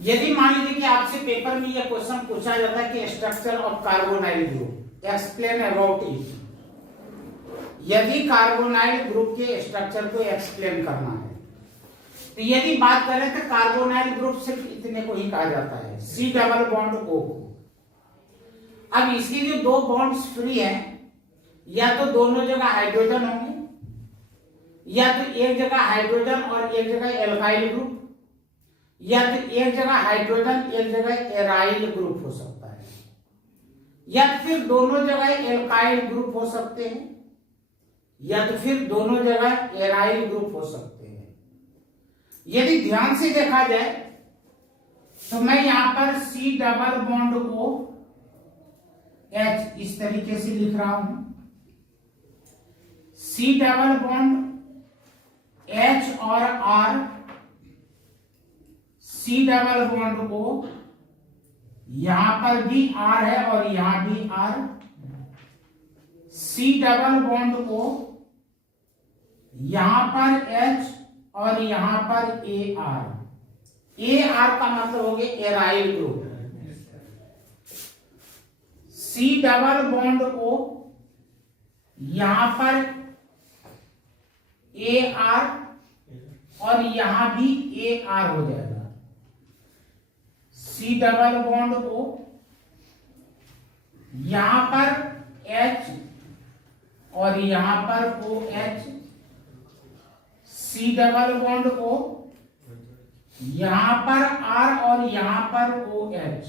यदि मान लीजिए कि आपसे पेपर में यह क्वेश्चन पूछा जाता है कि structure of carbonyl group explain about it, यदि कार्बोनाइल ग्रुप के स्ट्रक्चर को एक्सप्लेन करना है तो यदि बात करें तो कार्बोनाइल ग्रुप सिर्फ इतने को ही कहा जाता है, C डबल बॉन्ड O को। अब इसकी जो दो बॉन्ड्स फ्री हैं, या तो दोनों जगह हाइड्रोजन होंगे, या तो एक जगह हाइड्रोजन और एक जगह एल्काइल ग्रुप, या तो एक जगह हाइड्रोजन एक जगह एराइल ग्रुप हो सकता है, या तो फिर दोनों जगह एल्काइल ग्रुप हो सकते हैं, या तो फिर दोनों जगह एराइल ग्रुप हो सकते हैं। यदि ध्यान से देखा जाए तो मैं यहां पर C double bond O H इस तरीके से लिख रहा हूं, C डबल बॉन्ड H और R, C double bond O, यहां पर भी R है और यहां भी R, C double bond O, यहां पर H और यहां पर AR। AR का मतलब हो गया aryl group. C double bond O, यहां पर AR और यहां भी AR हो जाएगा। C डबल बॉन्ड O, यहां पर H और यहां पर OH, C double bond O, यहां पर R और यहां पर OH,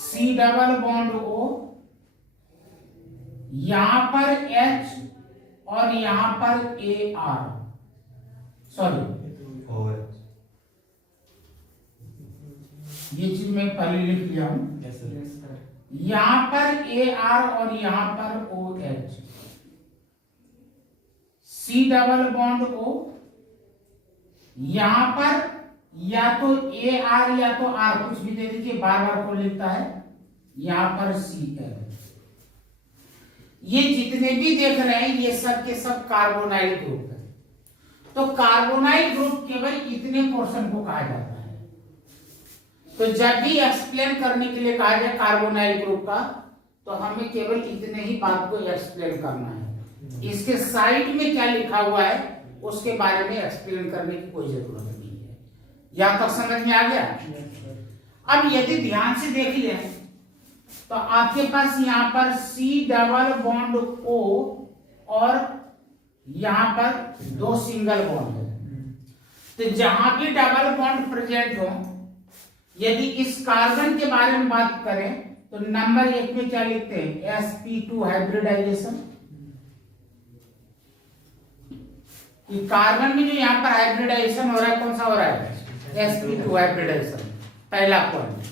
C double bond O, यहां पर H और यहां पर AR, सॉरी ये चीज मैं पहले लिख लिया हूं, यहां पर AR और यहां पर OH, C double bond O, यहां पर या तो AR या तो R, कुछ भी दे दीजिए, बार बार को लिखता है, यहां पर CL। ये जितने भी देख रहे हैं ये सब के सब कार्बोनाइल ग्रुप है। तो कार्बोनाइल ग्रुप केवल इतने पोर्शन को कहा जाता है। तो जब भी एक्सप्लेन करने के लिए कहा जाए कार्बोनाइल ग्रुप का, तो हमें केवल इतने ही बात को एक्सप्लेन करना है। इसके साइड में क्या लिखा हुआ है उसके बारे में एक्सप्लेन करने की कोई जरूरत नहीं है। यहां तक समझ में आ गया? अब यदि ध्यान से देख लें तो आपके पास यहां पर C डबल बॉन्ड O और यहां पर दो सिंगल बॉन्ड है। तो जहां भी डबल बॉन्ड प्रेजेंट हो, यदि इस कार्बन के बारे में बात करें तो नंबर 1 में क्या लिखते हैं? sp2 hybridisation. कि कार्बन में जो यहाँ पर हाइब्रिडाइजेशन हो रहा है, कौन सा हो रहा है? sp2 हाइब्रिडाइजेशन, पहला पॉइंट।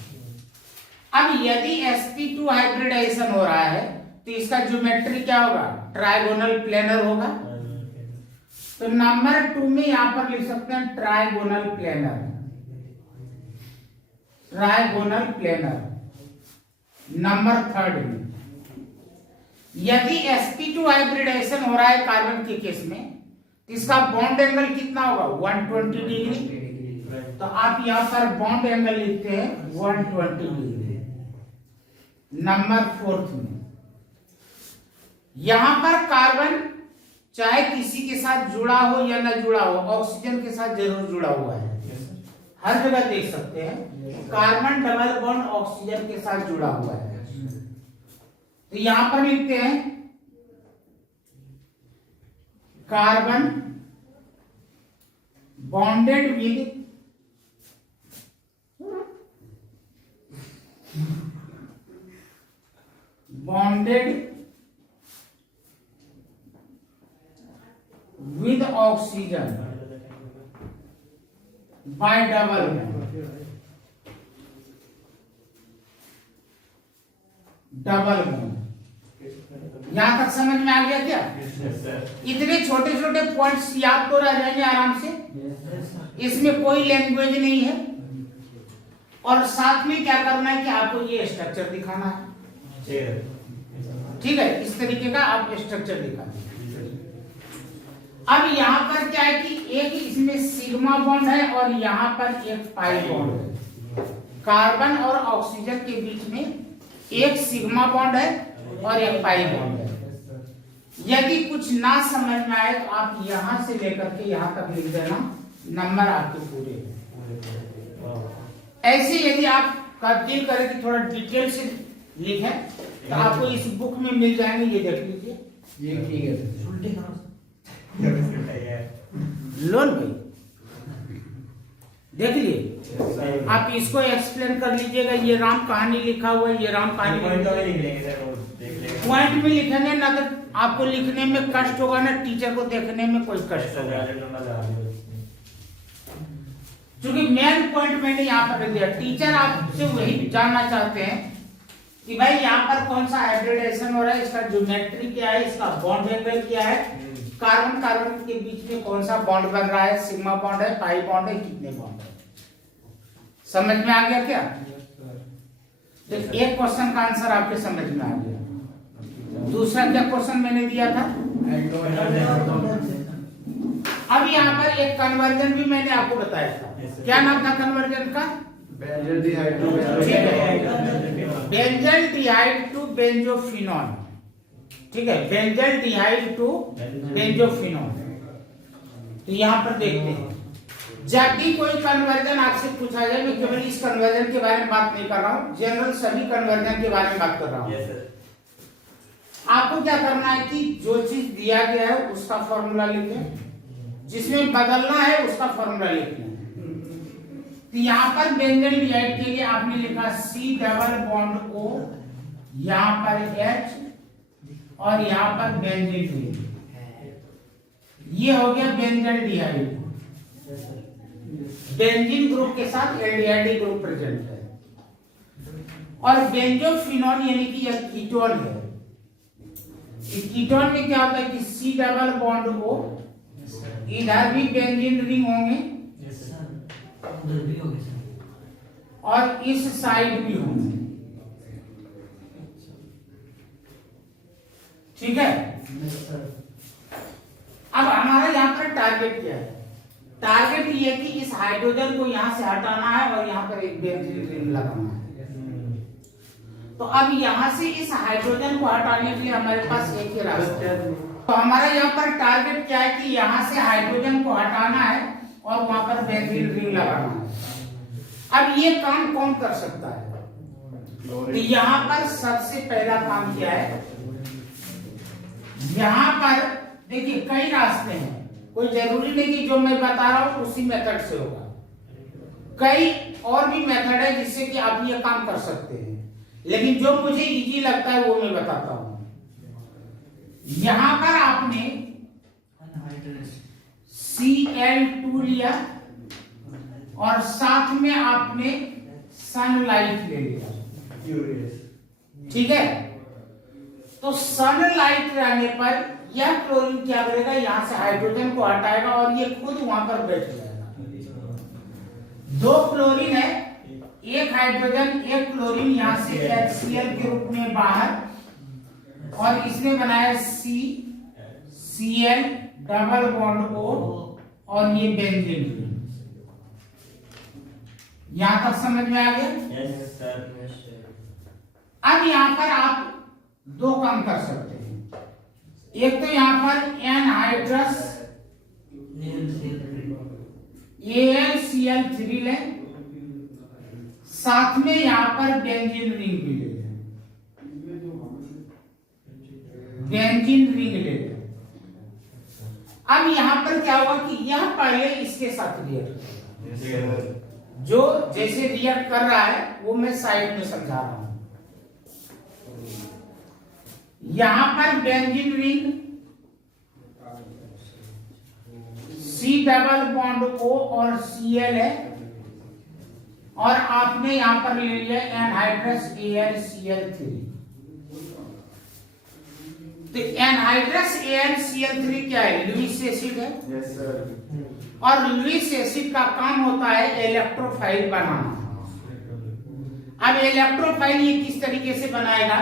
अब यदि sp2 हाइब्रिडाइजेशन हो रहा है तो इसका ज्योमेट्री क्या होगा? ट्राइगोनल प्लेनर होगा। तो नंबर 2 में यहां पर लिख सकते हैं trigonal planar, trigonal planar. Number 3 में यदि sp2 हाइब्रिडाइजेशन हो रहा है कार्बन के केस में, तो इसका बॉन्ड एंगल कितना होगा? 120 डिग्री। तो आप यहां पर बॉन्ड एंगल लिखते हैं 120 डिग्री। नंबर 4 में यहां पर कार्बन चाहे किसी के साथ जुड़ा हो या न जुड़ा हो, ऑक्सीजन के साथ जरूर जुड़ा हुआ है। हर जगह देख सकते हैं कार्बन डबल बॉन्ड ऑक्सीजन के साथ जुड़ा हुआ है। तो यहां पर लिखते हैं carbon bonded with oxygen by double bond. यहां तक समझ में आ गया क्या? इतने छोटे छोटे पॉइंट्स याद तो रह जाएंगे आराम से, इसमें कोई लैंग्वेज नहीं है। और साथ में क्या करना है कि आपको ये स्ट्रक्चर दिखाना है। ठीक है, इस तरीके का आप स्ट्रक्चर दिखाना है। अब यहाँ पर क्या है कि एक इसमें सिग्मा बॉन्ड है और यहाँ पर एक पाई बॉन्ड है। कार्बन और ऑक्सीजन के बीच में एक सिग्मा बॉन्ड है और एक पाई बॉन्ड है। यदि कुछ ना समझ में आए तो आप यहां से लेकर के यहां तक लिख देना, नंबर आपके पूरे हैं। ऐसे यदि आप का दिल करे कि थोड़ा डिटेल से लिखें तो आपको इस बुक में मिल जाएंगे, ये देख लीजिए। ये ठीक है लोन भाई देख लिए, आप इसको एक्सप्लेन कर लीजिएगा। ये राम कहानी लिखा हुआ है, ये राम कहानी पॉइंट में लिखेंगे ना तो आपको लिखने में कष्ट होगा ना, टीचर को देखने में कोई कष्ट होगा। क्योंकि मेन पॉइंट मैंने यहाँ पर दिया, टीचर आपसे वही जानना चाहते हैं कि भाई यहाँ पर कौन सा हाइब्रिडेशन हो रहा है, इसका ज्योमेट्री क्या है, इसका बॉन्ड एंगल क्या है, कार्बन कार्बन के बीच में कौन सा बॉन्ड बन रहा है, सिग्मा बॉन्ड है, पाई बॉन्ड है, कितने बॉन्ड है। समझ में आ गया क्या? तो एक क्वेश्चन का आंसर आपके समझ में आ गया। दूसरा क्या क्वेश्चन मैंने दिया था? अब यहाँ पर एक कन्वर्जन भी मैंने आपको बताया था। क्या नाम था कन्वर्जन का? Benzaldehyde to benzaldehyde to benzophenol. ठीक है, बेंजल डिहाइड टू बेंजोफिनॉल। तो यहाँ पर देखते हैं, जब भी कोई कन्वर्जन आपसे पूछा जाए, मैं केवल इस कन्वर्जन के बारे में बात नहीं कर रहा हूँ, जनरल सभी कन्वर्जन के बारे में बात कर रहा हूँ। आपको क्या करना है कि जो चीज दिया गया है उसका फॉर्मूला लिखें, जिसमें बदलना है उसका फॉर्मूला लिखें। तो यहाँ पर बेंजल डिहाइड के लिए आपने लिखा C डबल बॉन्ड O, यहाँ पर H और यहाँ पर बेंजीन रिंग। ये हो गया बेंजल डिहाइड। बेंजीन ग्रुप के साथ एल्डिहाइड ग्रुप प्रेजेंट है। और बेंजोफिनॉल यानी कि यह कीटोन है। कीटोन में क्या होता है कि C डबल बॉन्ड O, इधर भी बेंजीन रिंग होंगे और इस साइड भी होंगे। ठीक है, अब हमारा यहाँ पर टारगेट क्या है? टारगेट ये कि इस हाइड्रोजन को यहाँ से हटाना है और यहाँ पर एक बेंजीन रिंग लगाना है। तो अब यहाँ से इस हाइड्रोजन को हटाने के लिए हमारे पास एक ही रास्ता है। तो हमारा यहाँ पर टारगेट क्या है कि यहाँ से हाइड्रोजन को हटाना है और वहां पर बेंजीन रिंग लगाना है। अब ये काम कौन कर सकता है? तो यहाँ पर सबसे पहला काम क्या है, यहाँ पर देखिए कई रास्ते हैं, कोई जरूरी नहीं कि जो मैं बता रहा हूं उसी मेथड से होगा। कई और भी मेथड है जिससे कि आप ये काम कर सकते हैं, लेकिन जो मुझे इजी लगता है वो मैं बताता हूं। यहां पर आपने Cl2 लिया और साथ में आपने सनलाइट ले लिया। ठीक है, तो सनलाइट रहने पर यह क्लोरीन क्या करेगा, यहां से हाइड्रोजन को हटाएगा और ये खुद वहां पर बैठ जाएगा। दो क्लोरीन है, एक हाइड्रोजन एक क्लोरीन यहां से HCl के रूप में बाहर, और इसने बनाया Cl डबल बॉन्ड O और ये बेंजीन। यहां तक समझ में आ गया? Yes sir. अब यहां पर आप दो काम कर सकते हैं। एक तो यहां पर एनहाइड्रस AlCl3 लें, साथ में यहां पर बेंजीन रिंग भी ले लें। बेंजीन रिंग ले लें। अब यहां पर क्या हुआ कि यह पहले इसके साथ रिएक्ट, जो जैसे रिएक्ट कर रहा है वो मैं साइड में समझा रहा हूं। यहां पर benzene ring C double bond O और Cl है, और आपने यहां पर ले लिया एनहाइड्रस AlCl3। तो एनहाइड्रस AlCl3 क्या है? लुईस एसिड है। Yes sir. और लुईस एसिड का काम होता है इलेक्ट्रोफाइल बनाना। अब इलेक्ट्रोफाइल ये किस तरीके से बनाएगा?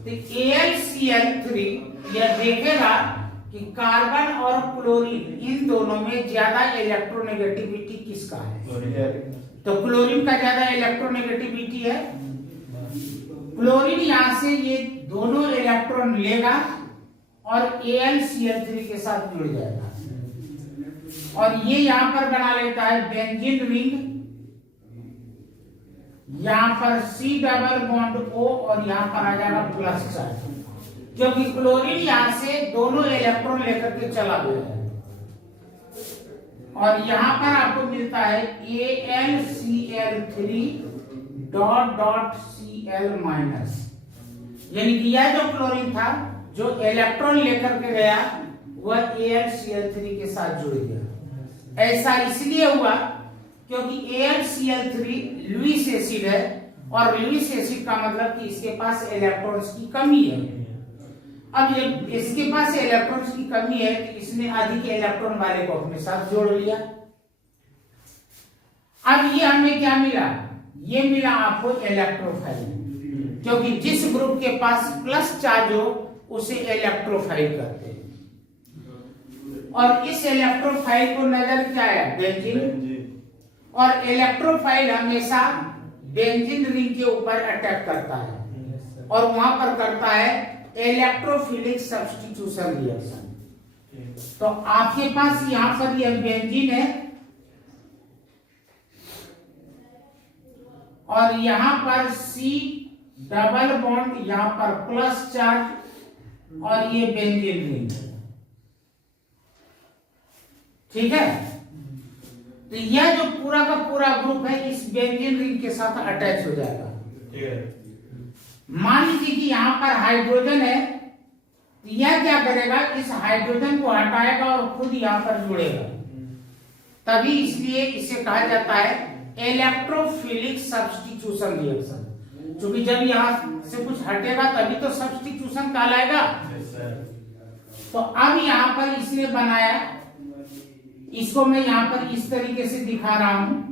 तो AlCl3 यह देखेगा कि कार्बन और क्लोरीन इन दोनों में ज्यादा इलेक्ट्रोनेगेटिविटी किसका है? तो क्लोरीन का ज्यादा इलेक्ट्रोनेगेटिविटी है। क्लोरीन यहां से ये दोनों इलेक्ट्रॉन लेगा और AlCl3 के साथ जुड़ जाएगा और ये यहां पर बना लेता है बेंजीन रिंग। यहां पर C डबल बॉन्ड O और यहां पर आ जाएगा प्लस चार्ज, क्योंकि क्लोरीन यहां से दोनों इलेक्ट्रॉन लेकर के चला गया है। और यहां पर आपको मिलता है AlCl3 dot dot Cl minus, यानी कि यह जो क्लोरीन था जो इलेक्ट्रॉन लेकर के गया वह AlCl3 के साथ जुड़ गया। ऐसा इसलिए हुआ क्योंकि AlCl3 लुईस एसिड है और लुईस एसिड का मतलब कि इसके पास इलेक्ट्रॉन्स की कमी है। अब जब इसके पास इलेक्ट्रॉन्स की कमी है तो इसने अधिक इलेक्ट्रॉन वाले को अपने साथ जोड़ लिया। अब ये हमें क्या मिला? ये मिला आपको इलेक्ट्रोफाइल, क्योंकि जिस ग्रुप के पास प्लस चार्ज हो उसे इलेक्ट्रोफाइल कहते हैं। और इस इलेक्ट्रोफाइल को नजर क्या है? बेंजीन। और इलेक्ट्रोफाइल हमेशा बेंजीन रिंग के ऊपर अटैक करता है और वहां पर करता है इलेक्ट्रोफिलिक सब्स्टिट्यूशन रिएक्शन। तो आपके पास यहां पर यह बेंजीन है और यहां पर C डबल बॉन्ड, यहां पर प्लस चार्ज और ये बेंजीन रिंग, ठीक है। तो यह जो पूरा का पूरा ग्रुप है इस बेंजीन रिंग के साथ अटैच हो जाएगा। मान लीजिए कि यहां पर हाइड्रोजन है तो यह क्या करेगा? इस हाइड्रोजन को हटाएगा और खुद यहां पर जुड़ेगा, तभी इसलिए इसे कहा जाता है इलेक्ट्रोफिलिक सब्स्टिट्यूशन रिएक्शन। क्योंकि जब यहां से कुछ हटेगा तभी तो सब्स्टिट्यूशन कहलाएगा। तो अब यहां पर इसने बनाया, इसको मैं यहां पर इस तरीके से दिखा रहा हूं।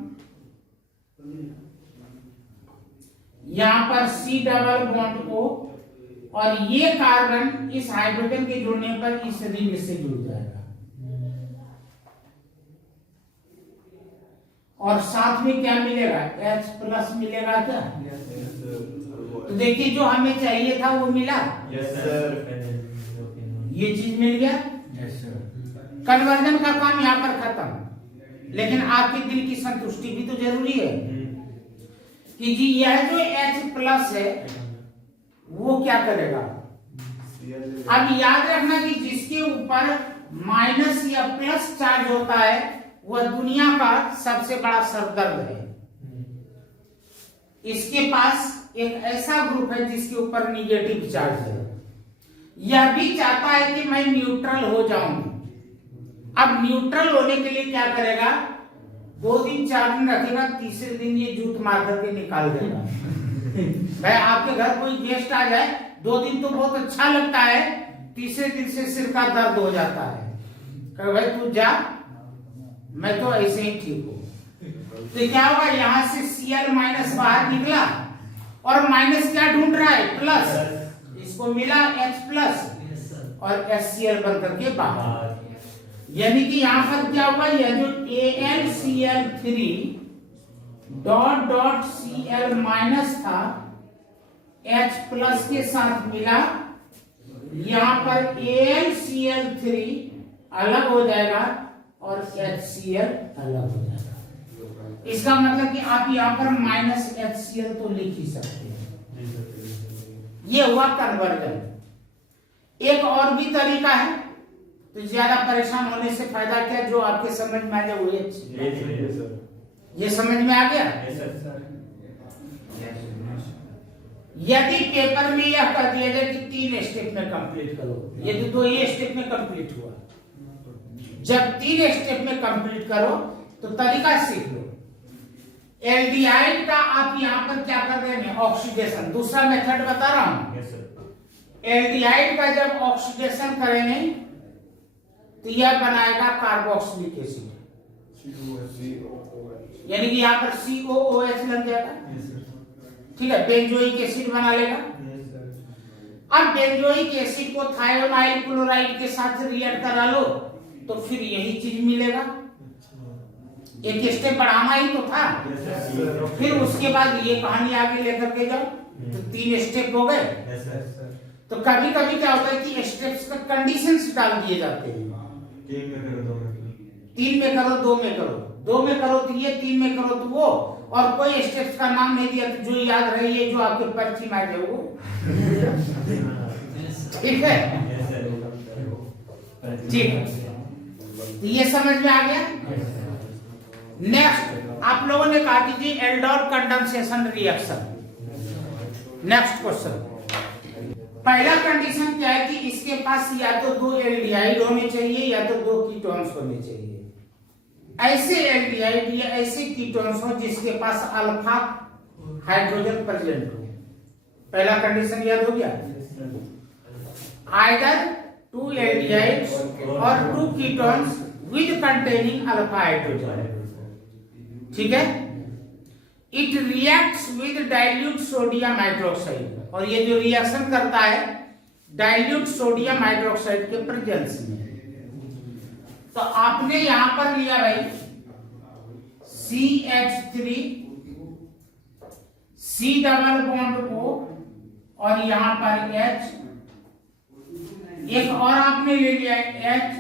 यहां पर C डबल बॉन्ड O और ये कार्बन इस हाइड्रोजन के जुड़ने पर इस रिंग से जुड़ जाएगा और साथ में क्या मिलेगा? H प्लस मिलेगा क्या? तो देखिए जो हमें चाहिए था वो मिला। ये चीज मिल गया। कन्वर्जन का काम यहाँ पर खत्म, लेकिन आपके दिल की संतुष्टि भी तो जरूरी है कि जी यह जो H प्लस है वो क्या करेगा? अब याद रखना कि जिसके ऊपर माइनस या प्लस चार्ज होता है वह दुनिया का सबसे बड़ा सरदर्द है। इसके पास एक ऐसा ग्रुप है जिसके ऊपर निगेटिव चार्ज है, यह भी चाहता है कि मैं न्यूट्रल हो जाऊं। अब न्यूट्रल होने के लिए क्या करेगा? 2 दिन 4 दिन रखेगा, तीसरे दिन ये जूत मार करके निकाल देगा। भाई आपके घर कोई गेस्ट आ जाए, 2 दिन तो बहुत अच्छा लगता है, तीसरे दिन से सिर का दर्द हो जाता है। कहे भाई तू जा, मैं तो ऐसे ही ठीक हूं। तो क्या होगा? यहां से Cl माइनस बाहर निकला और माइनस क्या ढूंढ रहा है? प्लस। इसको मिला H प्लस और HCl बन करके बाहर। यानी कि यहां पर क्या हुआ? यह जो AlCl3 dot dot Cl minus था H प्लस के साथ मिला, यहां पर AlCl3 अलग हो जाएगा और HCl अलग हो जाएगा। इसका मतलब कि आप यहां पर माइनस HCl तो लिख ही सकते हैं। ये हुआ कन्वर्जन। एक और भी तरीका है, तो ज्यादा परेशान होने से फायदा क्या? जो आपके समझ में आ जाए वही अच्छी। ये समझ में आ गया? यदि पेपर में यह कह दिया जाए कि 3 स्टेप में कंप्लीट करो, ये तो 2 ही स्टेप में कंप्लीट हुआ। जब 3 स्टेप में कंप्लीट करो तो तरीका सीख लो। एल्डिहाइड का आप यहां पर क्या कर रहे हैं? ऑक्सीडेशन। दूसरा मेथड बता रहा हूं। एल्डिहाइड का जब ऑक्सीडेशन करेंगे तो यह बनाएगा कार्बोक्सिलिक एसिड, यानी कि यहां पर COOH लग जाएगा, ठीक है, बेंजोइक एसिड बना लेगा। अब बेंजोइक एसिड को थायोनाइल क्लोराइड के साथ रिएक्ट करा लो तो फिर यही चीज मिलेगा। एक स्टेप बढ़ाना ही तो था। फिर उसके बाद ये कहानी आगे लेकर के जाओ तो 3 स्टेप हो गए। तो कभी कभी क्या होता है कि स्टेप्स का कंडीशंस डाल दिए जाते हैं। 3 में करो 2 में करो, 2 में करो तो ये, 3 में करो तो वो, और कोई स्टेप्स का नाम नहीं दिया तो जो याद रही है जो आपके पर्ची में आ जाए वो। ठीक है ठीक, तो ये समझ में आ गया। नेक्स्ट आप लोगों ने कहा कि जी एल्डोर कंडेंसेशन रिएक्शन। नेक्स्ट क्वेश्चन, पहला कंडीशन क्या है कि इसके पास या तो 2 एल्डिहाइड होने चाहिए या तो 2 कीटोन्स होने चाहिए। ऐसे एल्डिहाइड या ऐसे कीटोन्स हो जिसके पास अल्फा हाइड्रोजन प्रेजेंट हो। पहला कंडीशन याद हो गया, आइदर 2 एल्डिहाइड्स और 2 ketones with containing alpha hydrogen. ठीक है, it reacts with dilute sodium hydroxide, और ये जो रिएक्शन करता है डाइल्यूट सोडियम हाइड्रोक्साइड के प्रेजेंस में। तो आपने यहां पर लिया भाई CH3 C double bond O और यहां पर H, एक और आपने ले लिया H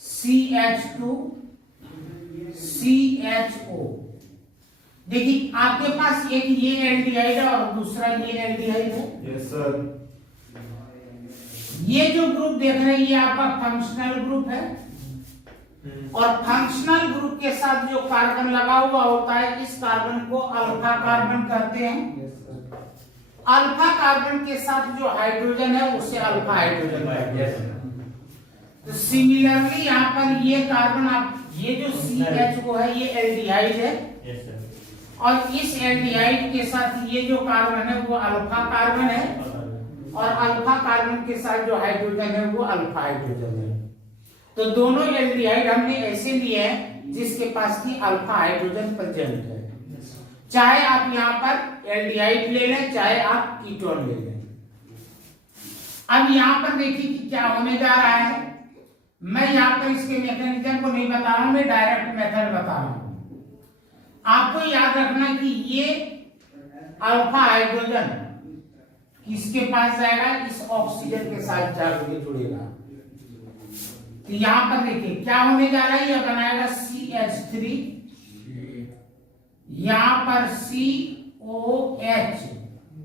CH2 CHO। देखिए आपके पास एक ये एल्डिहाइड है और दूसरा ये एल्डिहाइड है। Yes sir. ये जो ग्रुप देख रहे हैं ये आपका फंक्शनल ग्रुप है, और फंक्शनल ग्रुप के साथ जो कार्बन लगा हुआ होता है इस कार्बन को अल्फा कार्बन कहते हैं। अल्फा कार्बन के साथ जो हाइड्रोजन है उसे अल्फा हाइड्रोजन कहते हैं। तो सिमिलरली यहाँ पर ये कार्बन, आप ये जो CHO है ये एल्डिहाइड है, और इस एल्डिहाइड के साथ ये जो कार्बन है वो अल्फा कार्बन है, और अल्फा कार्बन के साथ जो हाइड्रोजन है वो अल्फा हाइड्रोजन है। तो दोनों एल्डिहाइड हमने ऐसे लिए हैं जिसके पास की अल्फा हाइड्रोजन प्रेजेंट है। चाहे आप यहाँ पर एल्डिहाइड ले लें चाहे आप कीटोन ले लें। अब यहाँ पर देखिए कि क्या होने जा रहा है। मैं यहाँ पर इसके मैकेनिज्म को नहीं बता रहा हूं, मैं डायरेक्ट मेथड बता रहा हूं। आपको याद रखना कि ये अल्फा हाइड्रोजन किसके पास जाएगा, इस ऑक्सीजन के साथ जाकर जुड़ेगा। तो यहां पर देखिए क्या होने जा रहा है, यह बनाएगा CH3, यहां पर COH,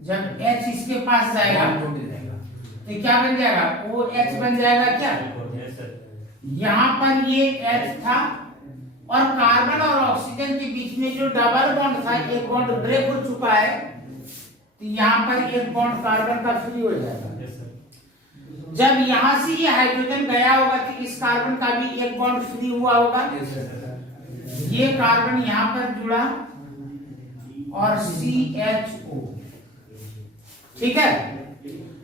जब H इसके पास जाएगा तो क्या बन जाएगा, OH बन जाएगा क्या। यहां पर ये H था और कार्बन और ऑक्सीजन के बीच में जो डबल बॉन्ड था एक बॉन्ड ब्रेक हो चुका है, तो यहाँ पर एक बॉन्ड कार्बन का फ्री हो जाएगा। जब यहाँ से ये हाइड्रोजन गया होगा तो इस कार्बन का भी एक बॉन्ड फ्री हुआ होगा। ये कार्बन यहाँ पर जुड़ा और CHO। ठीक है,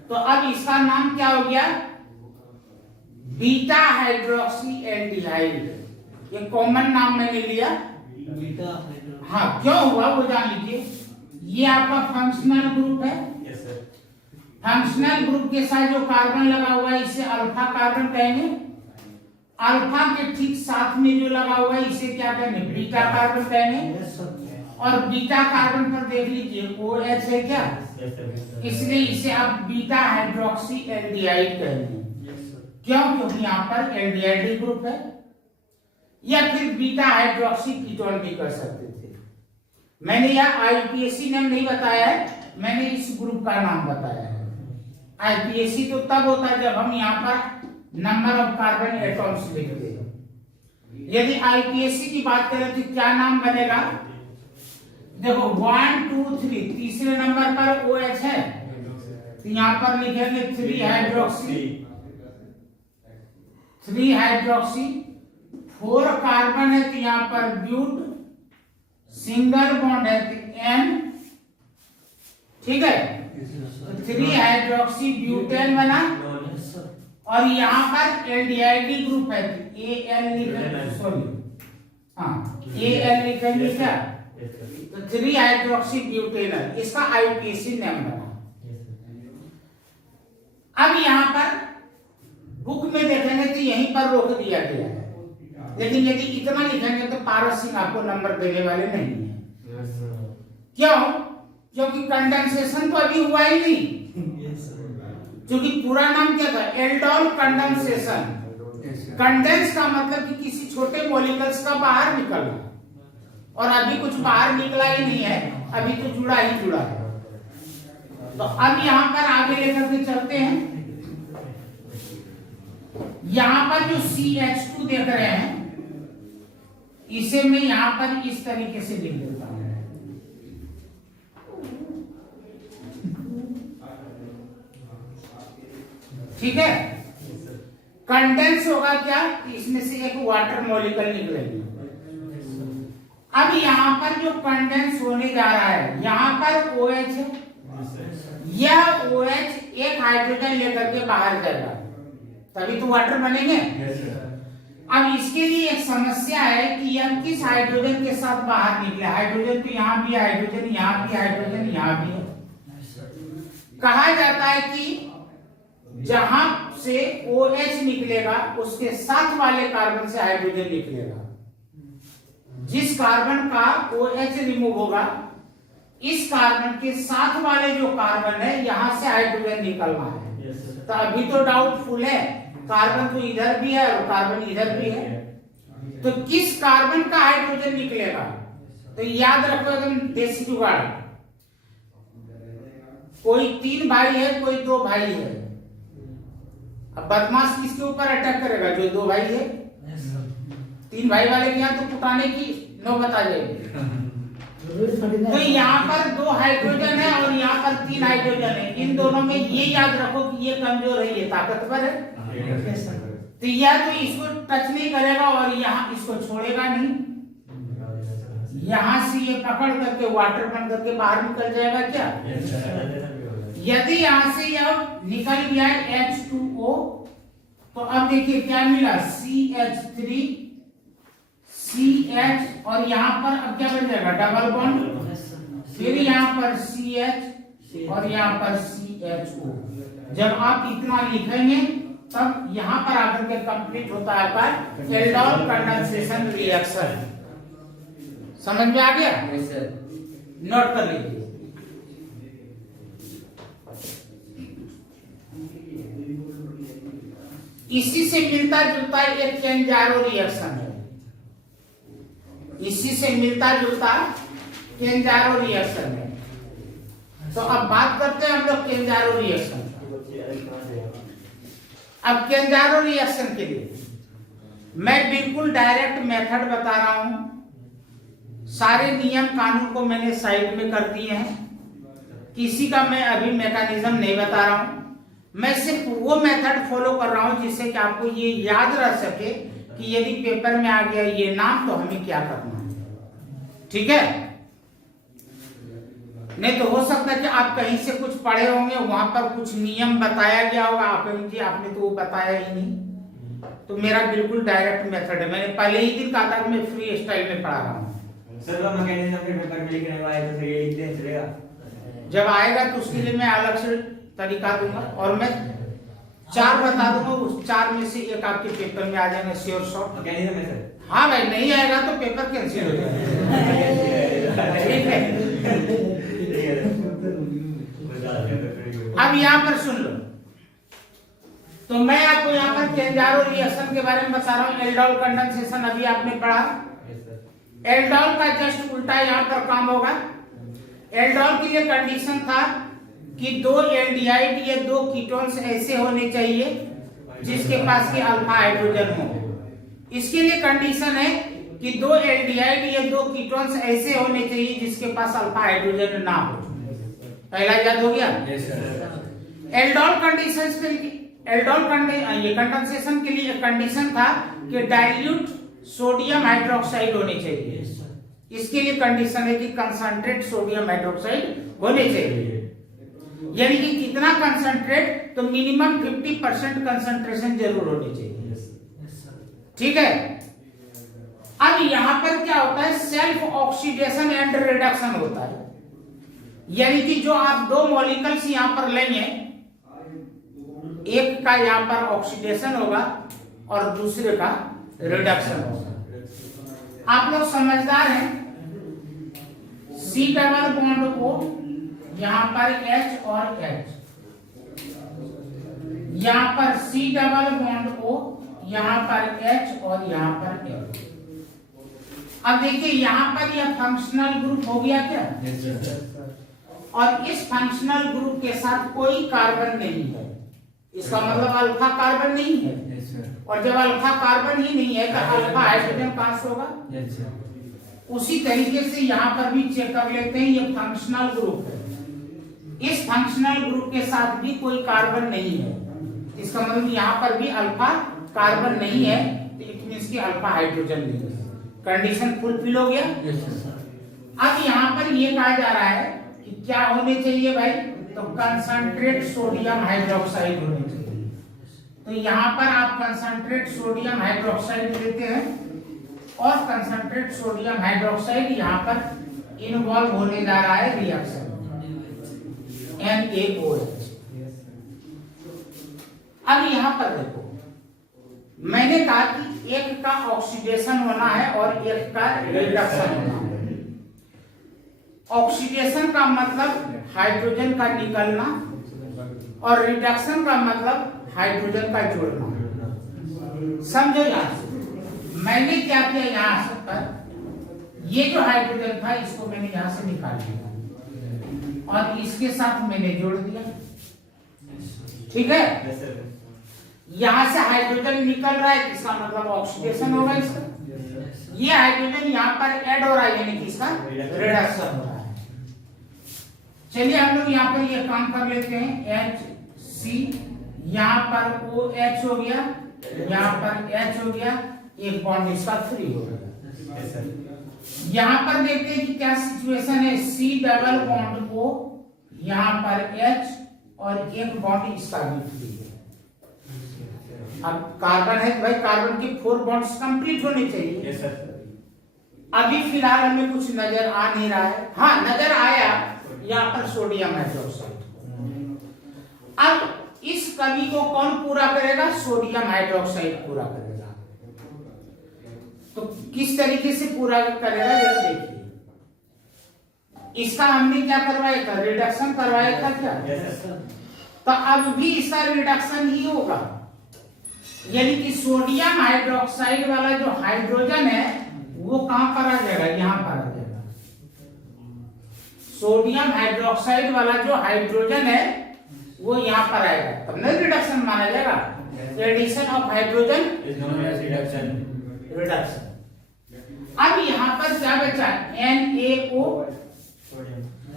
तो अब इसका नाम क्या हो गया, बीटा हाइड्रोक्सी एल्डिहाइड। ये कॉमन नाम मैंने लिया बीटा। हाँ, क्यों हुआ वो जान लीजिए। ये आपका फंक्शनल ग्रुप है। Yes sir. फंक्शनल ग्रुप के साथ जो कार्बन लगा हुआ है इसे अल्फा कार्बन कहेंगे। अल्फा के ठीक साथ में जो लगा हुआ है इसे क्या कहेंगे, बीटा कार्बन कहेंगे। और बीटा कार्बन पर देख लीजिए OH है क्या, इसलिए इसे आप बीटा हाइड्रोक्सी एल्डिहाइड कहेंगे। क्यों, क्योंकि यहाँ पर एल्डिहाइड ग्रुप है, या फिर बीटा हाइड्रोक्सी कीटोन भी कर सकते थे। मैंने यहाँ IUPAC नाम नहीं बताया है, मैंने इस ग्रुप का नाम बताया है। IUPAC तो तब होता है जब हम यहाँ पर नंबर ऑफ कार्बन एटॉम्स लिखते हैं। यदि IUPAC की बात करें तो क्या नाम बनेगा, देखो 1 2 3, तीसरे नंबर पर OH है तो यहाँ पर लिखेंगे 3 हाइड्रोक्सी। 4 कार्बन है तो यहाँ पर ब्यूट, सिंगल बॉन्ड है तो N। ठीक है, तो 3 हाइड्रोक्सी ब्यूटेन बना, और यहाँ पर एल्डिहाइड ग्रुप है तो AL लिखेंगे, सॉरी हाँ AL लिखेंगे क्या, तो 3 हाइड्रोक्सी ब्यूटेनल, इसका IUPAC नाम बना। अब यहाँ पर बुक में देखेंगे तो यहीं पर रोक दिया गया है, लेकिन यदि इतना लिखेंगे तो पारस सिंह आपको नंबर देने वाले नहीं है। क्यों? क्योंकि कंडेंसेशन तो अभी हुआ ही नहीं, क्योंकि पूरा नाम क्या था? Aldol condensation. कंडेंस का मतलब कि किसी छोटे मॉलिक्यूल्स का बाहर निकलना, और अभी कुछ बाहर निकला ही नहीं है, अभी तो जुड़ा ही जुड़ा है। तो अब यहां पर आगे लेकर के चलते हैं। यहां पर जो CH2 देख रहे हैं, इसे मैं यहां पर इस तरीके से लिख देता हूं। ठीक है, कंडेंस होगा क्या? इसमें से एक वाटर मॉलिक्यूल निकलेगी। अब यहां पर जो कंडेंस होने जा रहा है, यहां पर OH है, यह OH एक हाइड्रोजन लेकर के बाहर जाएगा, तभी तो वाटर बनेंगे। अब इसके लिए एक समस्या है कि यह किस हाइड्रोजन के साथ बाहर निकले। हाइड्रोजन तो यहाँ भी हाइड्रोजन, यहाँ भी हाइड्रोजन, यहाँ भी है। कहा जाता है कि जहां से OH निकलेगा उसके साथ वाले कार्बन से हाइड्रोजन निकलेगा। जिस कार्बन का OH रिमूव होगा, इस कार्बन के साथ वाले जो कार्बन है यहां से हाइड्रोजन निकलना है। तो अभी तो डाउटफुल है, कार्बन तो इधर भी है और कार्बन इधर भी है, तो किस कार्बन का हाइड्रोजन निकलेगा? तो याद रखो एकदम देसी जुगाड़, कोई 3 भाई है, कोई 2 भाई है। अब बदमाश किसके ऊपर अटैक करेगा? जो 2 भाई है। 3 भाई वाले के यहाँ तो कुटाने की नौबत आ जाएगी। तो यहाँ पर 2 हाइड्रोजन है और यहाँ पर 3 हाइड्रोजन है। इन दोनों में ये याद रखो कि ये कमजोर है, ये ताकतवर है। तो यह तो इसको टच नहीं करेगा और यहाँ इसको छोड़ेगा नहीं। यहाँ से ये पकड़ करके वाटर बन करके बाहर निकल जाएगा क्या? यदि यहाँ से यह निकल गया H2O, तो अब देखिए क्या मिला? CH3 CH, और यहाँ पर अब क्या बन जाएगा? डबल बॉन्ड, फिर यहाँ पर CH और यहाँ पर CHO। जब आप इतना लिखेंगे तब यहाँ पर आकर के कंप्लीट होता है आपका एल्डोल कंडेंसेशन रिएक्शन। समझ में आ गया? नोट कर लीजिए। इसी से मिलता जुलता एक केंजारो रिएक्शन है, इसी से मिलता जुलता केंजारो रिएक्शन है। तो अब बात करते हैं हम लोग केंजारो रिएक्शन। अब केंजारो रिएक्शन के लिए मैं बिल्कुल डायरेक्ट मेथड बता रहा हूं। सारे नियम कानून को मैंने साइड में कर दिए हैं, किसी का मैं अभी मैकेनिज्म नहीं बता रहा हूं। मैं सिर्फ वो मेथड फॉलो कर रहा हूं जिससे कि आपको ये याद रह सके कि यदि पेपर में आ गया ये नाम तो हमें क्या करना है। ठीक है? नहीं तो हो सकता है कि आप कहीं से कुछ पढ़े होंगे, वहां पर कुछ नियम बताया गया होगा, आप कहेंगे आपने तो वो बताया ही नहीं। तो मेरा बिल्कुल डायरेक्ट मेथड है। मैंने पहले ही दिन कहा था कि मैं फ्री स्टाइल में पढ़ा रहा हूँ। सर वो मैकेनिज्म फिर पेपर में लिखने वाला है तो फिर ये लिखते हैं चलेगा? जब आएगा तो उसके लिए मैं अलग से तरीका दूंगा, और मैं 4 बता दूंगा, उस 4 में से एक आपके पेपर में आ जाएगा श्योर शॉट। मैकेनिज्म है सर? हाँ भाई, नहीं आएगा तो पेपर कैंसिल हो जाएगा। ठीक है? अब यहाँ पर सुन लो, तो मैं आपको यहाँ पर केंजारो रिएक्शन के बारे में बता रहा हूँ। एल्डोल कंडेंसेशन अभी आपने पढ़ा, एल्डोल का जस्ट उल्टा यहाँ पर काम होगा। एल्डोल के लिए कंडीशन था कि 2 एल्डिहाइड या 2 कीटोन्स ऐसे होने चाहिए जिसके पास की अल्फा हाइड्रोजन हो। इसके लिए कंडीशन है कि 2 एल्डिहाइड या 2 कीटोन्स ऐसे होने चाहिए जिसके पास अल्फा हाइड्रोजन ना हो। पहला याद हो गया? एल्डोल कंडीशंस के लिए, ये कंडेंसेशन के लिए कंडीशन था कि डाइल्यूट सोडियम हाइड्रोक्साइड होने चाहिए। इसके लिए कंडीशन है कि कंसंट्रेट सोडियम हाइड्रोक्साइड होने चाहिए। यानी कि कितना कंसंट्रेट? तो मिनिमम 50% कंसंट्रेशन जरूर होनी चाहिए। ठीक है? अब यहां पर क्या होता है? सेल्फ ऑक्सीडेशन एंड रिडक्शन होता है। यानी कि जो आप 2 मॉलिक्यूल्स यहां पर लेंगे, एक का यहाँ पर ऑक्सीडेशन होगा और दूसरे का रिडक्शन होगा। आप लोग समझदार हैं। C डबल बॉन्ड O, यहाँ पर H और H, यहाँ पर C डबल बॉन्ड O, यहाँ पर H और यहाँ पर H। अब देखिए यहाँ पर यह फंक्शनल ग्रुप हो गया क्या? और इस फंक्शनल ग्रुप के साथ कोई कार्बन नहीं है, इसका मतलब अल्फा कार्बन नहीं है। और जब अल्फा कार्बन ही नहीं है तो अल्फा हाइड्रोजन कहां से होगा? उसी तरीके से यहाँ पर भी चेक कर लेते हैं, ये फंक्शनल ग्रुप है, इस फंक्शनल ग्रुप के साथ भी कोई कार्बन नहीं है, इसका मतलब यहाँ पर भी अल्फा कार्बन नहीं है, तो इट मींस कि अल्फा हाइड्रोजन नहीं है। कंडीशन फुलफिल हो गया। अब यहाँ पर ये कहा जा रहा है कि क्या होने चाहिए भाई? तो कंसंट्रेट सोडियम हाइड्रोक्साइड होने चाहिए। तो यहाँ पर आप कंसंट्रेट सोडियम हाइड्रोक्साइड लेते हैं और कंसंट्रेट सोडियम हाइड्रोक्साइड यहाँ पर इन्वॉल्व होने जा रहा है रिएक्शन NaOH। अब यहाँ पर देखो, मैंने कहा कि एक का ऑक्सीडेशन होना है और एक का रिडक्शन होना है। ऑक्सीडेशन का मतलब हाइड्रोजन का निकलना और रिडक्शन का मतलब हाइड्रोजन का जोड़ना। समझो यहां से मैंने क्या किया, यहां से पर ये जो हाइड्रोजन था इसको मैंने यहां से निकाल दिया और इसके साथ मैंने जोड़ दिया। ठीक है, यहां से हाइड्रोजन निकल रहा है, इसका मतलब ऑक्सीडेशन होगा इसका। ये हाइड्रोजन यहाँ पर ऐड हो रहा है, यानी कि इसका रिडक्शन हो रहा है। चलिए हम लोग यहाँ पर ये काम कर लेते हैं। HC, यहाँ पर OH हो गया, यहाँ पर H हो गया, एक बॉन्ड इसका फ्री हो गया। यहाँ पर देखते हैं कि क्या सिचुएशन है। C डबल बॉन्ड O, यहाँ पर H और एक बॉन्ड इसका भी फ्री है। अब कार्बन है भाई, कार्बन के 4 बॉन्ड्स कंप्लीट होने चाहिए। अभी फिलहाल हमें कुछ नजर आ नहीं रहा है। हाँ, नजर आया यहाँ पर सोडियम हाइड्रोक्साइड। अब इस कमी को कौन पूरा करेगा? सोडियम हाइड्रोक्साइड पूरा करेगा। तो किस तरीके से पूरा करेगा जरा देखिए। इसका हमने क्या करवाया था? रिडक्शन करवाया था क्या? तो अब भी इसका रिडक्शन ही होगा, यानी कि सोडियम हाइड्रोक्साइड वाला जो हाइड्रोजन है वो कहां पर आ जाएगा? यहां पर आ जाएगा। सोडियम हाइड्रोक्साइड वाला जो हाइड्रोजन है वो यहां पर आएगा, तब न रिडक्शन माना जाएगा। Addition of hydrogen is known as reduction. अब यहां पर क्या बचा? NaO।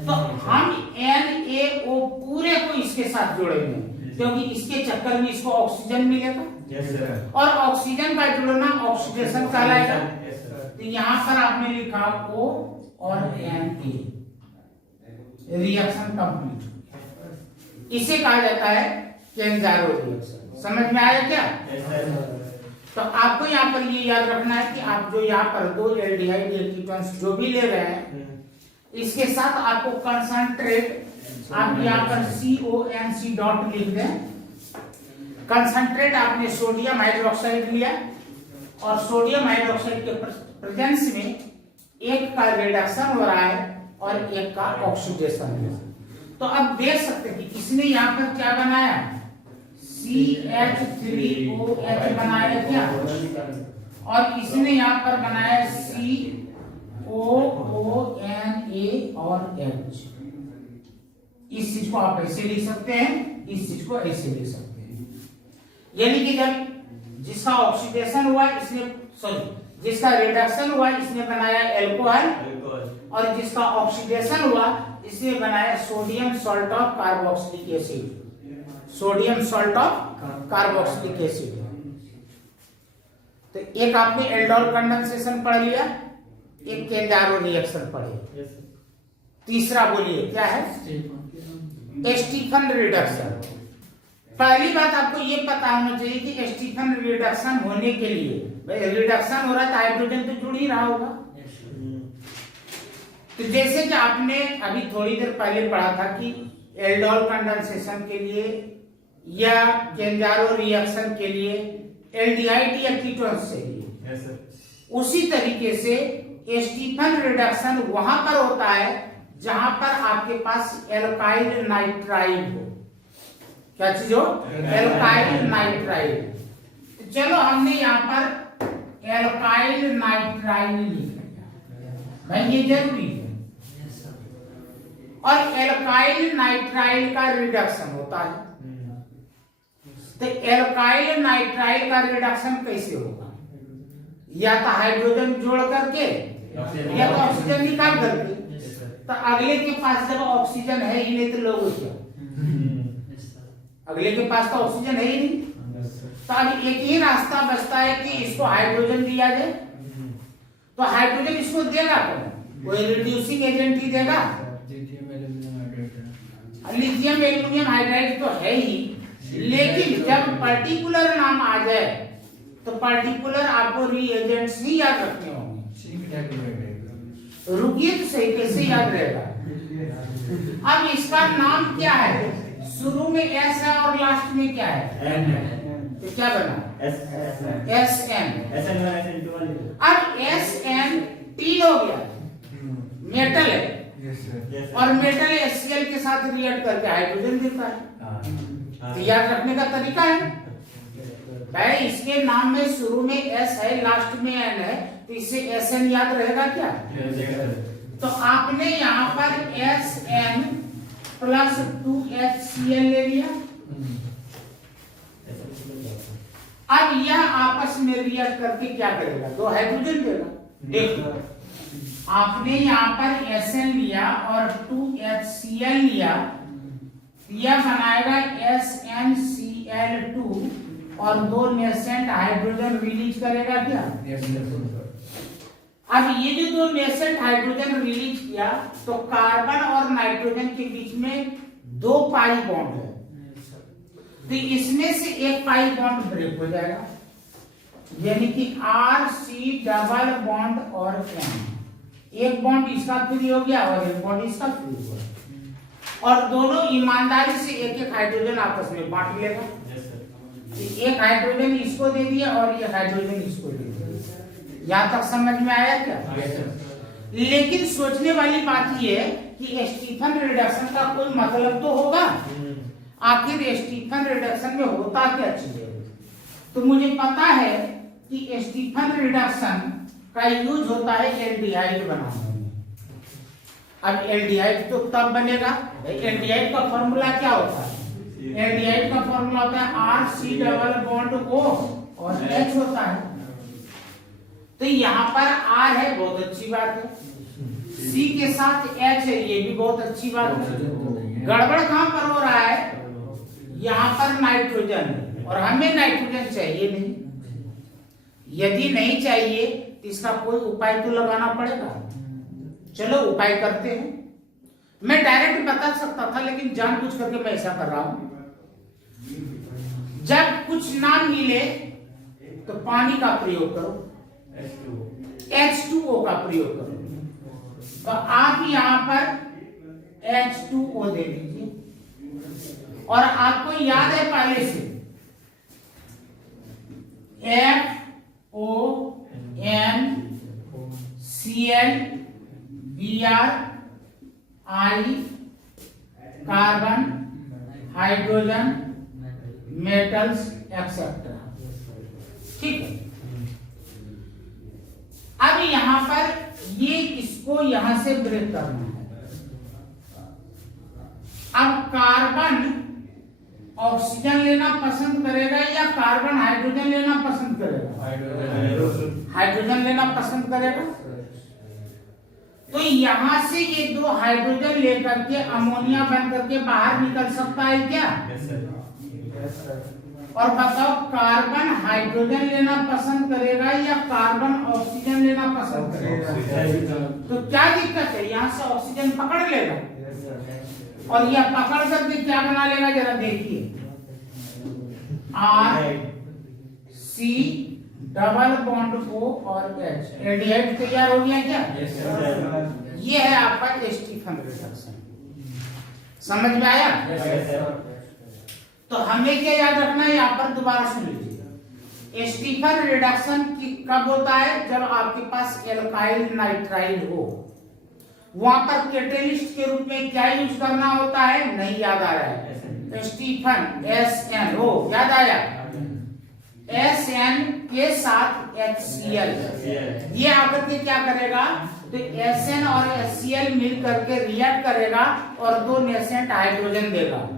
तो हम NaO पूरे को इसके साथ जोड़ेंगे क्योंकि इसके चक्कर में इसको ऑक्सीजन मिलेगा। और ऑक्सीजन का जुड़ना ऑक्सीडेशन कहलाएगा। तो यहाँ पर आपने लिखा O और Na, रिएक्शन कंप्लीट। इसे कहा जाता है केंजारो रिएक्शन। समझ में आया क्या? तो आपको यहाँ पर ये याद रखना है कि आप जो यहाँ पर 2 एल्डिहाइड कीटोन्स जो भी ले रहे हैं, इसके साथ आपको कंसंट्रेट, आप यहाँ पर CONC डॉट लिख दें। कंसंट्रेट आपने सोडियम हाइड्रोक्साइड लिया और सोडियम हाइड्रोक्साइड के प्रेजेंस में एक का रिडक्शन हो रहा है और एक का ऑक्सीडेशन है। तो अब देख सकते हैं कि इसने यहाँ पर क्या बनाया? CH3OH बनाया क्या? और इसने यहाँ पर बनाया COONA और H। इस चीज को आप ऐसे लिख सकते हैं, इस चीज को ऐसे लिख सकते हैं। यानी कि जब जिसका ऑक्सीडेशन हुआ इसने, सॉरी जिसका रिडक्शन हुआ इसने बनाया एल्कोहल, और जिसका ऑक्सीडेशन हुआ इसने बनाया sodium salt of carboxylic acid. Sodium salt of carboxylic acid. तो एक आपने एल्डोल कंडेंसेशन पढ़ लिया, एक केंजारो रिएक्शन पढ़े। तीसरा बोलिए क्या है? स्टीफन रिडक्शन। पहली बात आपको ये पता होना चाहिए कि स्टीफन रिडक्शन होने के लिए रिडक्शन हो रहा है तो हाइड्रोजन तो जुड़ ही रहा होगा। तो जैसे कि आपने अभी थोड़ी देर पहले पढ़ा था कि एल्डोल कंडेंसेशन के लिए या केंजारो रिएक्शन के लिए एल्डिहाइड या कीटोन्स चाहिए। Yes sir. उसी तरीके से स्टीफन रिडक्शन वहां पर होता है जहां पर आपके पास एल्काइल नाइट्राइल हो। क्या चीज हो? Alkyl nitrile. तो चलो हमने यहाँ पर एल्काइल नाइट्राइल लिख लिया भाई, ये जरूरी है। और एल्काइल नाइट्राइल का रिडक्शन होता है। तो एल्काइल नाइट्राइल का रिडक्शन कैसे होगा? या तो हाइड्रोजन जोड़ करके या तो ऑक्सीजन निकाल करके। तो अगले के पास जब ऑक्सीजन है ही नहीं तो लोग क्या, अगले के पास तो ऑक्सीजन है ही नहीं। तो अब एक ही रास्ता बचता है कि इसको हाइड्रोजन दिया जाए। तो हाइड्रोजन इसको देगा कौन? कोई रिड्यूसिंग एजेंट ही देगा। लिथियम एल्युमिनियम हाइड्राइड तो है ही, लेकिन जब पर्टिकुलर नाम आ जाए तो पर्टिकुलर आपको रिएजेंट्स ही याद रखने होंगे। रुकिए तो सही, कैसे याद रहेगा? अब इसका नाम क्या है? शुरू में एस है और लास्ट में क्या है? एन है। तो क्या बना? S N. अब एस एन टी हो गया, मेटल है और मेटल HCl के साथ रिएक्ट करके हाइड्रोजन देता है। तो याद रखने का तरीका है भाई, इसके नाम में शुरू में S है लास्ट में N है, तो इससे SN याद रहेगा क्या? तो आपने यहाँ पर SN प्लस 2HCl ले लिया। अब यह आपस में रिएक्ट करके क्या करेगा? 2 हाइड्रोजन देगा। देखो आपने यहाँ पर SN लिया और 2HCl लिया, यह बनाएगा SnCl2 और 2 नेसेंट हाइड्रोजन रिलीज करेगा क्या? अब ये जो 2 नेसेंट हाइड्रोजन रिलीज किया तो कार्बन और नाइट्रोजन के बीच में 2 पाई बॉन्ड है। तो इसमें से एक पाई बॉन्ड ब्रेक हो जाएगा, यानी कि RC डबल बॉन्ड और N। एक बॉन्ड इसका फ्री हो गया और एक बॉन्ड इसका फ्री हो गया, और दोनों ईमानदारी से एक एक हाइड्रोजन आपस में बांट लेगा। एक हाइड्रोजन इसको दे दिया और एक हाइड्रोजन इसको दे दिया। यहाँ तक समझ में आया क्या? लेकिन सोचने वाली बात यह है कि स्टीफन रिडक्शन का कोई मतलब तो होगा। आखिर स्टीफन रिडक्शन में होता क्या चीज है? तो मुझे पता है कि स्टीफन रिडक्शन का यूज होता है एल्डिहाइड बनाने में। अब एल्डिहाइड तो तब बनेगा, एल्डिहाइड का फॉर्मूला क्या होता है? एल्डिहाइड का फॉर्मूला होता है RC डबल बॉन्ड O और H होता है। तो यहाँ पर R है, बहुत अच्छी बात है। C के साथ H है, ये भी बहुत अच्छी बात है। गड़बड़ कहाँ पर हो रहा है? यहाँ पर नाइट्रोजन, और हमें नाइट्रोजन चाहिए नहीं। यदि नहीं चाहिए तो इसका कोई उपाय तो लगाना पड़ेगा। चलो उपाय करते हैं। मैं डायरेक्ट बता सकता था, लेकिन जानबूझ करके मैं ऐसा कर रहा हूं। जब कुछ ना मिले तो पानी का प्रयोग करो, H2O का प्रयोग करो। तो आप यहाँ पर H2O दे दीजिए, और आपको याद है पहले से FONCl Br carbon hydrogen metals etcetera. ठीक है। अब यहां पर ये इसको यहां से ब्रेक करना है। अब कार्बन ऑक्सीजन लेना पसंद करेगा या कार्बन हाइड्रोजन लेना पसंद करेगा? हाइड्रोजन लेना पसंद करेगा। तो यहां से ये 2 हाइड्रोजन लेकर के अमोनिया बन करके बाहर निकल सकता है क्या? और बताओ कार्बन हाइड्रोजन लेना पसंद करेगा या कार्बन ऑक्सीजन लेना पसंद करेगा? तो क्या दिक्कत है? यहां से ऑक्सीजन पकड़ लेगा और यह पकड़ करके क्या बना लेगा? जरा देखिए, RC डबल बॉन्ड O और H, एल्डिहाइड तैयार हो गया क्या? ये है आपका स्टीफन रिडक्शन। समझ में आया? तो हमें क्या याद रखना है, यहाँ पर दोबारा सुन लीजिए। स्टीफन रिडक्शन कब होता है, जब आपके पास एल्काइल नाइट्राइल हो। वहां पर कैटेलिस्ट के रूप में क्या यूज करना होता है, नहीं याद आ रहा है। स्टीफन SN हो, याद आया, SN के साथ HCl, ये आकर के क्या करेगा, तो SN और HCl मिल करके रिएक्ट करेगा और दो नेसेंट हाइड्रोजन देगा।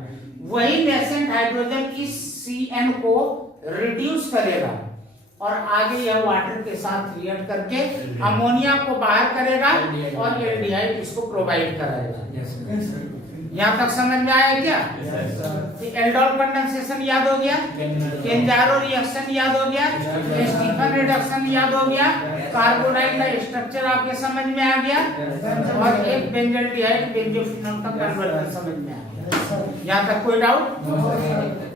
वही नेसेंट हाइड्रोजन की CN को रिड्यूस करेगा और आगे यह वाटर के साथ रिएक्ट करके अमोनिया को बाहर करेगा और एल्डिहाइड इसको प्रोवाइड कराएगा। यहाँ तक समझ में आया क्या? एल्डोल कंडेंसेशन याद हो गया, केंजारो रिएक्शन याद हो गया, स्टीफन रिडक्शन याद हो गया, कार्बोनाइल का स्ट्रक्चर आपके समझ में आ गया और एक बेंजल्डिहाइड बेंजोफिनोल का कन्वर्जन समझ में आ गया। यहाँ तक कोई डाउट?